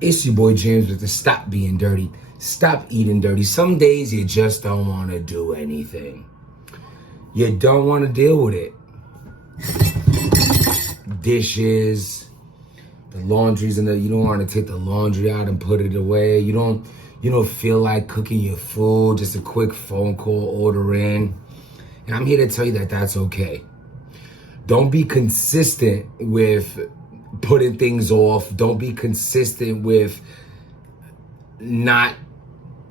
It's your boy James with the Stop Being Dirty, Stop Eating Dirty. Some days you just don't want to do anything. You don't want to deal with it. Dishes, the laundry's in there. You don't want to take the laundry out and put it away. You don't feel like cooking your food. Just a quick phone call, order in. And I'm here to tell you that that's okay. Don't be consistent with putting things off. Don't be consistent with not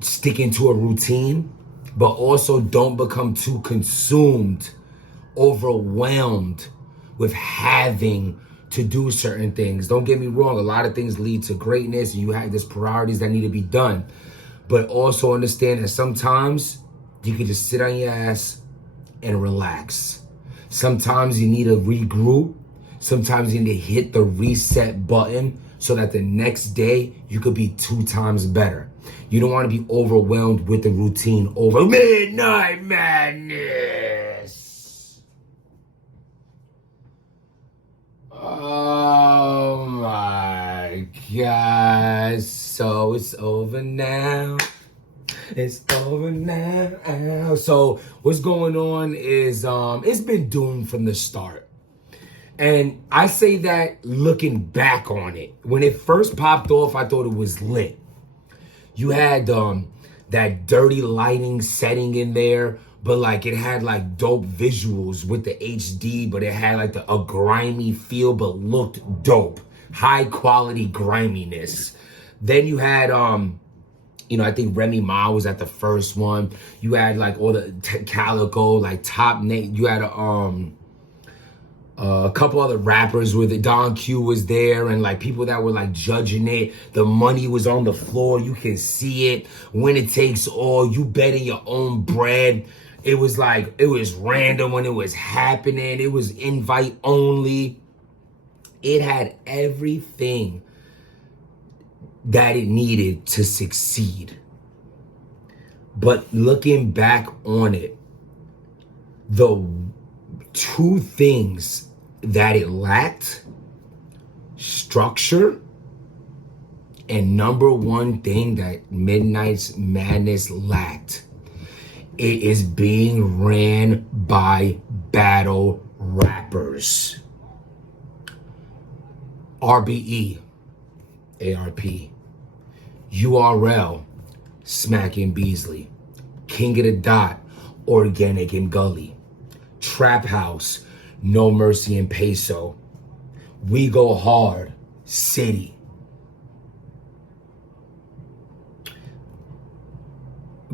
sticking to a routine, but also don't become too consumed, overwhelmed with having to do certain things. Don't get me wrong, a lot of things lead to greatness and you have these priorities that need to be done. But also understand that sometimes you can just sit on your ass and relax. Sometimes you need to regroup. Sometimes you need to hit the reset button so that the next day you could be 2 times better. You don't want to be overwhelmed with the routine over Midnight Madness. Oh my God. So it's over now. It's over now. So what's going on is it's been doomed from the start. And I say that looking back on it. When it first popped off, I thought it was lit. You had that dirty lighting setting in there, but like it had like dope visuals with the HD, but it had like a grimy feel, but looked dope. High quality griminess. Then you had I think Remy Ma was at the first one. You had like all the Calico, like top name. You had a couple other rappers with it. Don Q was there, and like people that were like judging it. The money was on the floor. You can see it. When it takes all, you betting your own bread. It was like, it was random when it was happening. It was invite only. It had everything that it needed to succeed. But looking back on it, the 2 things that it lacked, structure, and number 1 thing that Midnight Madness lacked, it is being ran by battle rappers. RBE, ARP, URL, Smackin' Beasley, King of the Dot, Organic and Gully, Trap House, No Mercy and Peso, We Go Hard, City.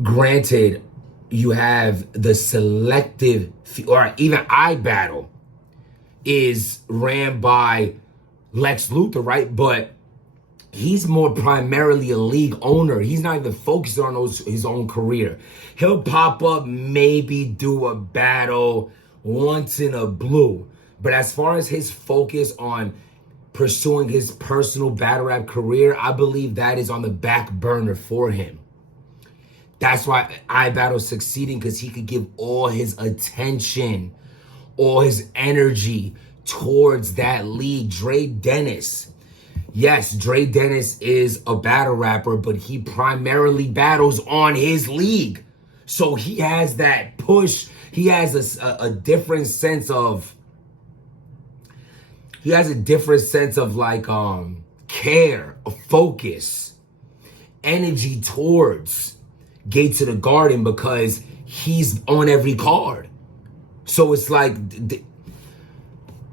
Granted, you have the selective, or even iBattle is ran by Lex Luthor, right? But he's more primarily a league owner. He's not even focused on his own career. He'll pop up, maybe do a battle once in a blue. But as far as his focus on pursuing his personal battle rap career, I believe that is on the back burner for him. That's why iBattle's succeeding, because he could give all his attention, all his energy towards that league. Dre Dennis. Yes, Dre Dennis is a battle rapper, but he primarily battles on his league. So he has that push. He has a different sense of, like care, a focus, energy towards Gates of the Garden, because he's on every card. So it's like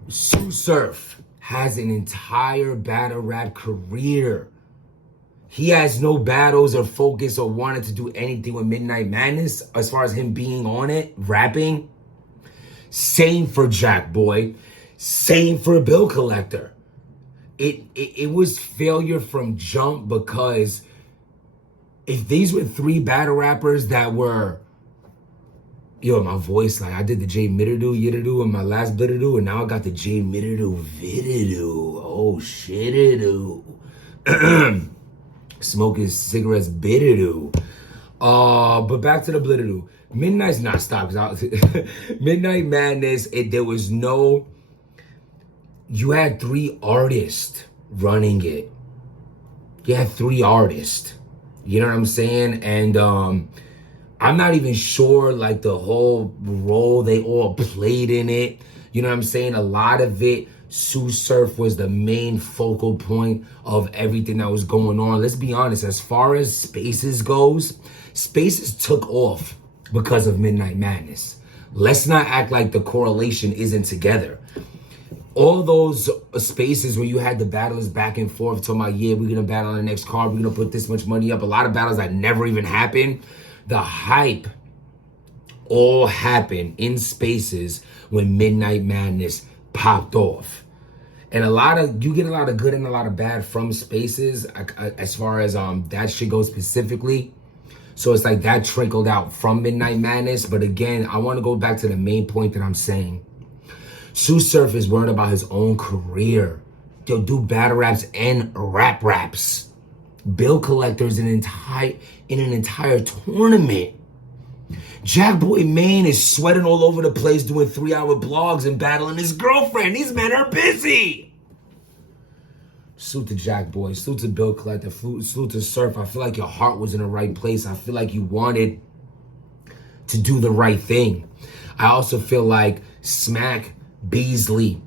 Sue Surf has an entire battle rap career. He has no battles or focus or wanted to do anything with Midnight Madness as far as him being on it, rapping. Same for Jack Boy. Same for Bill Collector. It was failure from jump, because if these were 3 battle rappers that were, my voice, like I did the J Middledoo Yiddledoo in my last Bliddledoo, and now I got the J Middledoo Viddledoo. Oh shitidoo. Smoking cigarettes Biddledoo. But back to the Bliddledoo. Midnight's not stopped. Midnight Madness, there was you had 3 artists running it. You had 3 artists. You know what I'm saying? And I'm not even sure like the whole role they all played in it. You know what I'm saying? A lot of it, Sue Surf was the main focal point of everything that was going on. Let's be honest, as far as Spaces goes, Spaces took off because of Midnight Madness. Let's not act like the correlation isn't together. All those spaces where you had the battlers back and forth talking about, yeah, we're going to battle on the next card, we're going to put this much money up. A lot of battles that never even happened. The hype all happened in Spaces when Midnight Madness popped off. And you get a lot of good and a lot of bad from Spaces as far as that shit goes specifically. So it's like that trickled out from Midnight Madness. But again, I want to go back to the main point that I'm saying. Sue Surf is worried about his own career. They'll do battle raps and raps. Bill Collector's in an entire tournament. Jack Boy Maine is sweating all over the place doing 3-hour blogs and battling his girlfriend. These men are busy. Salute to Jack Boy, salute to Bill Collector, salute to Surf. I feel like your heart was in the right place. I feel like you wanted to do the right thing. I also feel like Smack, Beasley,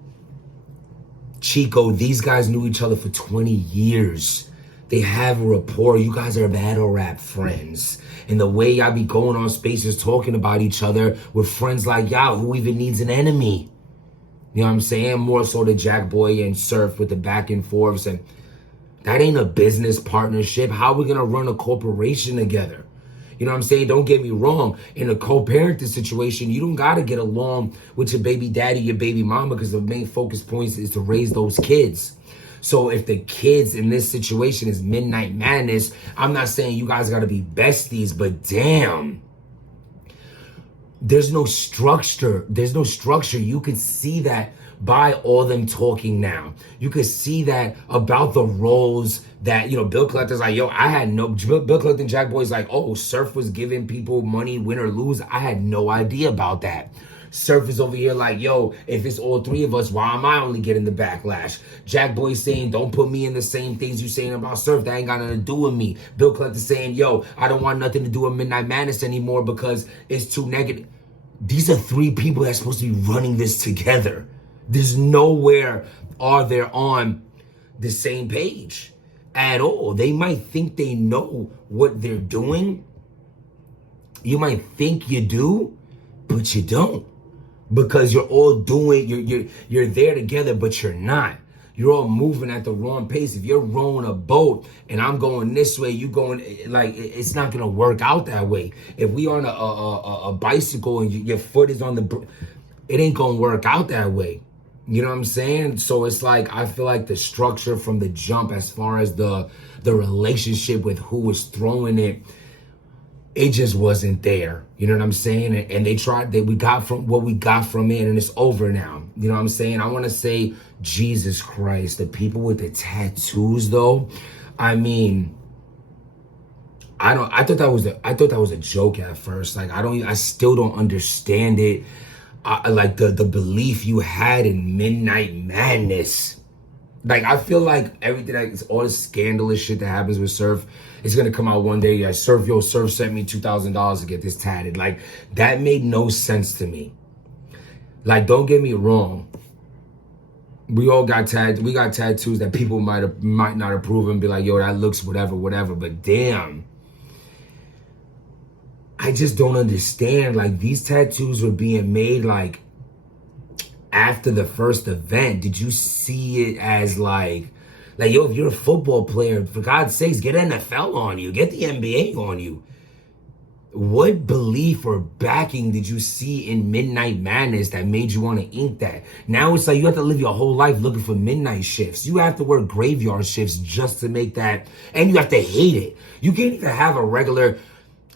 Chico, these guys knew each other for 20 years. They have a rapport. You guys are battle rap friends. And the way y'all be going on Spaces talking about each other with friends like y'all, who even needs an enemy? You know what I'm saying? More so the Jack Boy and Surf with the back and forths. And that ain't a business partnership. How are we going to run a corporation together? You know what I'm saying? Don't get me wrong. In a co-parenting situation, you don't got to get along with your baby daddy, your baby mama, because the main focus points is to raise those kids. So if the kids in this situation is Midnight Madness, I'm not saying you guys got to be besties, but damn, there's no structure. There's no structure. You can see that by all them talking now. You could see that about the roles that, Bill Collector's like, yo, Bill Collector and Jack Boy's like, oh, Surf was giving people money, win or lose. I had no idea about that. Surf is over here like, yo, if it's all 3 of us, why am I only getting the backlash? Jack Boy saying, don't put me in the same things you saying about Surf. That ain't got nothing to do with me. Bill Collector saying, yo, I don't want nothing to do with Midnight Madness anymore because it's too negative. These are 3 people that's supposed to be running this together. There's nowhere are they on the same page at all. They might think they know what they're doing. You might think you do, but you don't. Because you're all doing, you're there together, but you're not. You're all moving at the wrong pace. If you're rowing a boat and I'm going this way, you going, like, it's not going to work out that way. If we on a bicycle and your foot is on it ain't going to work out that way. You know what I'm saying? So it's like, I feel like the structure from the jump as far as the relationship with who was throwing it, it just wasn't there. You know what I'm saying? And we got from what we got from it, and it's over now. You know what I'm saying? I want to say, Jesus Christ, the people with the tattoos though, I mean, I thought that was a joke at first. Like, I still don't understand it. Like the belief you had in Midnight Madness. Like, I feel like everything, like, it's all the scandalous shit that happens with Surf, it's gonna come out one day. Yeah, Surf sent me $2,000 to get this tatted. Like, that made no sense to me. Like, don't get me wrong. We all got tattoos that people might not approve and be like, yo, that looks whatever. But damn, I just don't understand. Like, these tattoos were being made like after the first event. Did you see it as like, yo, if you're a football player, for God's sakes, get NFL on you, get the NBA on you. What belief or backing did you see in Midnight Madness that made you want to ink that? Now it's like you have to live your whole life looking for midnight shifts. You have to work graveyard shifts just to make that, and you have to hate it. You can't even have a regular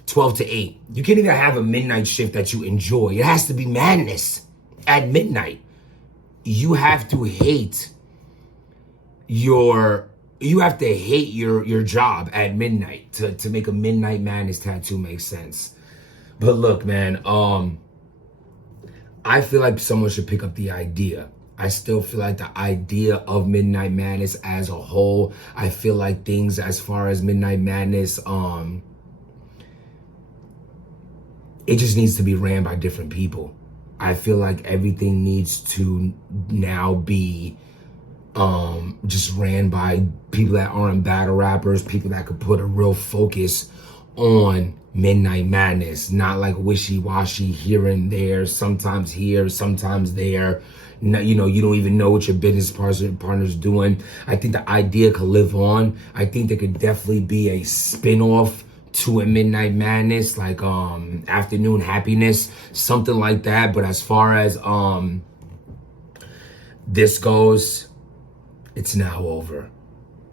12 to 8. You can't even have a midnight shift that you enjoy. It has to be madness at midnight. You have to hate your job at midnight to make a Midnight Madness tattoo make sense. But look, man, I feel like someone should pick up the idea I still feel like the idea of Midnight Madness as a whole, I feel like things as far as Midnight Madness, it just needs to be ran by different people. I feel like everything needs to now be just ran by people that aren't battle rappers, people that could put a real focus on Midnight Madness, not like wishy-washy here and there, sometimes here, sometimes there. No, you know, you don't even know what your business partner's doing. I think the idea could live on. I think there could definitely be a spin-off to a Midnight Madness, like Afternoon Happiness, something like that. But as far as this goes, it's now over.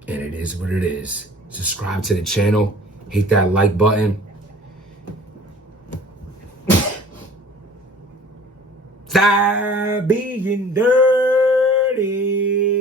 And it is what it is. Subscribe to the channel. Hit that like button. Stop being dirty.